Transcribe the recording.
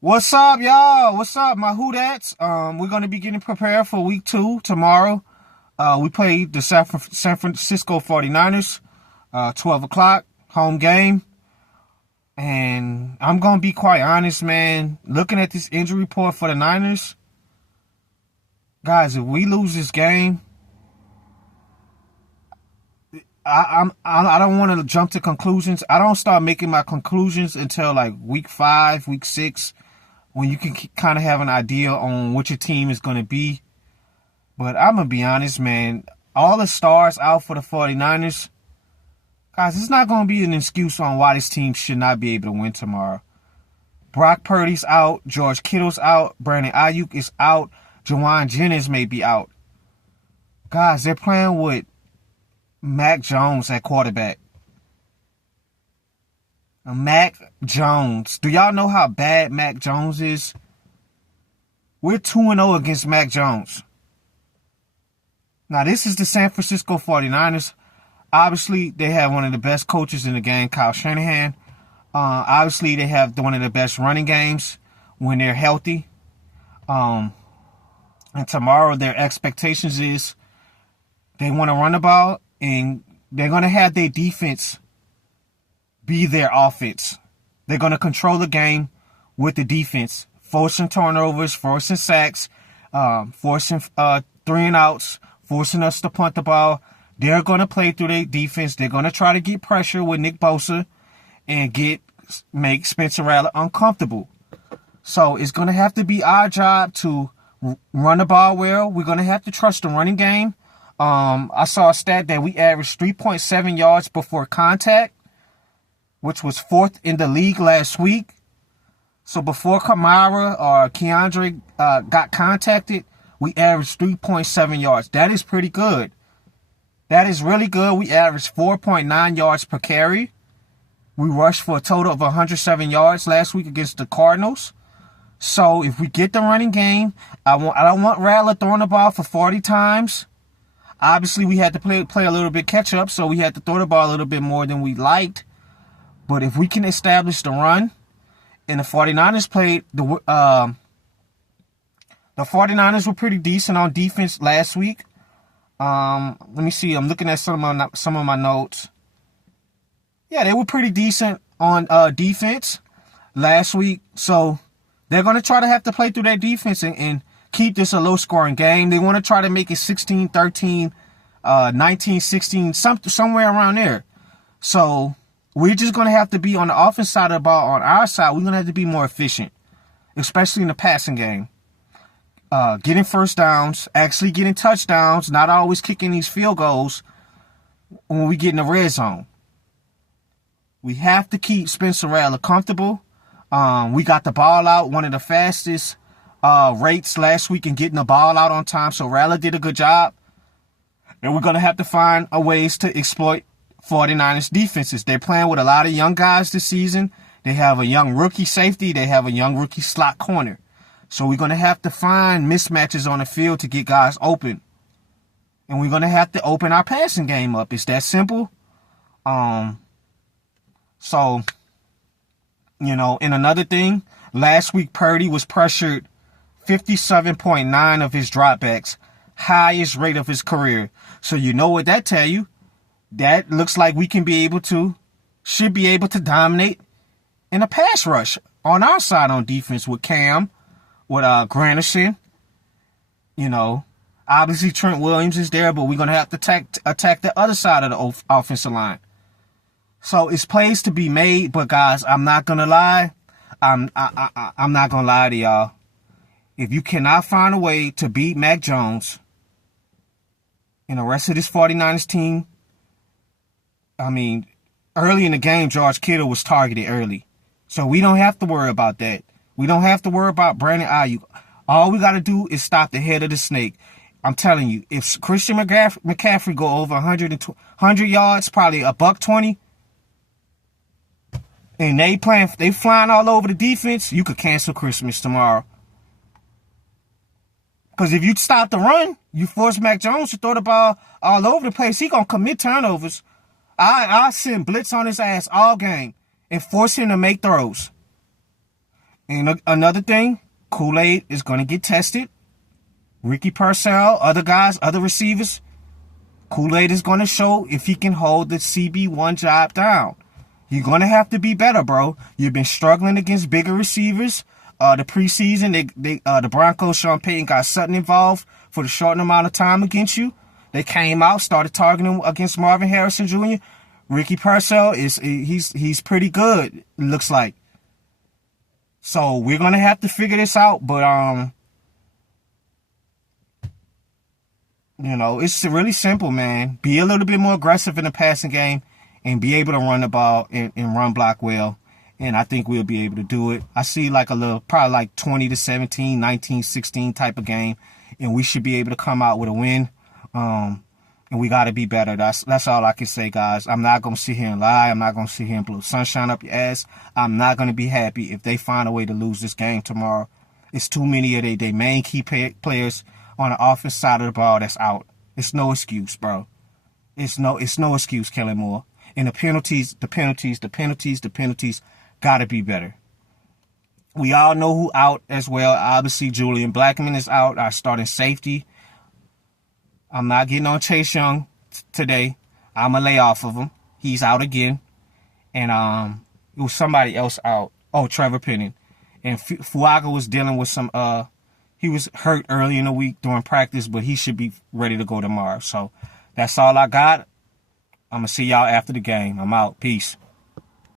What's up, y'all? What's up, my Who-Dats? We're going to be getting prepared for week 2 tomorrow. We play the San Francisco 49ers, 12 o'clock, home game. And I'm going to be quite honest, man. Looking at this injury report for the Niners, guys, if we lose this game, I don't want to jump to conclusions. I don't start making my conclusions until like week 5, week 6, when you can kind of have an idea on what your team is going to be. But I'm going to be honest, man. All the stars out for the 49ers. Guys, it's not going to be an excuse on why this team should not be able to win tomorrow. Brock Purdy's out. George Kittle's out. Brandon Ayuk is out. Jawan Jennings may be out. Guys, they're playing with Mac Jones at quarterback. Mac Jones. Do y'all know how bad Mac Jones is? We're 2-0 against Mac Jones. Now, this is the San Francisco 49ers. Obviously, they have one of the best coaches in the game, Kyle Shanahan. Obviously, they have one of the best running games when they're healthy. And tomorrow, their expectations is they want to run the ball, and they're going to have their defense be their offense. They're going to control the game with the defense, forcing turnovers, forcing sacks, forcing 3-and-outs, forcing us to punt the ball. They're going to play through their defense. They're going to try to get pressure with Nick Bosa and make Spencer Rattler uncomfortable. So it's going to have to be our job to run the ball well. We're going to have to trust the running game. I saw a stat that we averaged 3.7 yards before contact, which was 4th in the league last week. So before Kamara or Keandre got contacted, we averaged 3.7 yards. That is pretty good. That is really good. We averaged 4.9 yards per carry. We rushed for a total of 107 yards last week against the Cardinals. So if we get the running game, I don't want Rattler throwing the ball for 40 times. Obviously, we had to play a little bit catch up, so we had to throw the ball a little bit more than we liked. But if we can establish the run, and the 49ers played the 49ers were pretty decent on defense last week. Let me see. I'm looking at some of my notes. Yeah, they were pretty decent on defense last week. So they're going to have to play through their defense and keep this a low-scoring game. They want to try to make it 16-13, 19-16, somewhere around there. So we're just going to have to be on the offense side of the ball. On our side, we're going to have to be more efficient, especially in the passing game. Getting first downs, actually getting touchdowns, not always kicking these field goals when we get in the red zone. We have to keep Spencer Rattler comfortable. We got the ball out, one of the fastest rates last week in getting the ball out on time, so Rattler did a good job. And we're going to have to find ways to exploit 49ers defenses. They're playing with a lot of young guys this season. They have a young rookie safety. They have a young rookie slot corner. So we're going to have to find mismatches on the field to get guys open. And we're going to have to open our passing game up. It's that simple. So, and another thing, last week Purdy was pressured 57.9 of his dropbacks, highest rate of his career. So you know what that tell you? That looks like we should be able to dominate in a pass rush on our side on defense with Cam, with Granderson. Obviously Trent Williams is there, but we're going to have to attack the other side of the offensive line. So it's plays to be made, but guys, I'm not going to lie. I'm not going to lie to y'all. If you cannot find a way to beat Mac Jones and the rest of this 49ers team, early in the game, George Kittle was targeted early. So we don't have to worry about that. We don't have to worry about Brandon Ayuk. All we got to do is stop the head of the snake. I'm telling you, if Christian McCaffery go over 100 yards, probably $120, and they flying all over the defense, you could cancel Christmas tomorrow. Because if you stop the run, you force Mac Jones to throw the ball all over the place. He going to commit turnovers. I send blitz on his ass all game and force him to make throws. And another thing, Kool-Aid is going to get tested. Ricky Purcell, other guys, other receivers. Kool-Aid is going to show if he can hold the CB1 job down. You're going to have to be better, bro. You've been struggling against bigger receivers. The preseason, the Broncos, Sean Payton got Sutton involved for the short amount of time against you. They came out, started targeting him against Marvin Harrison Jr. Ricky Purcell he's pretty good, it looks like. So we're gonna have to figure this out, but it's really simple, man. Be a little bit more aggressive in the passing game and be able to run the ball and run block well. And I think we'll be able to do it. I see probably like 20-17, 19-16 type of game, and we should be able to come out with a win. And we got to be better. That's all I can say, guys. I'm not going to sit here and lie. I'm not going to sit here and blow sunshine up your ass. I'm not going to be happy if they find a way to lose this game tomorrow. It's too many of their main key players on the offense side of the ball that's out. It's no excuse, bro. It's no excuse, Kellen Moore. And the penalties got to be better. We all know who out as well. Obviously, Julian Blackmon is out, our starting safety. I'm not getting on Chase Young today. I'm going to lay off of him. He's out again. And it was somebody else out. Oh, Trevor Penning. And Fuaga was dealing with some, he was hurt early in the week during practice, but he should be ready to go tomorrow. So that's all I got. I'm going to see y'all after the game. I'm out. Peace.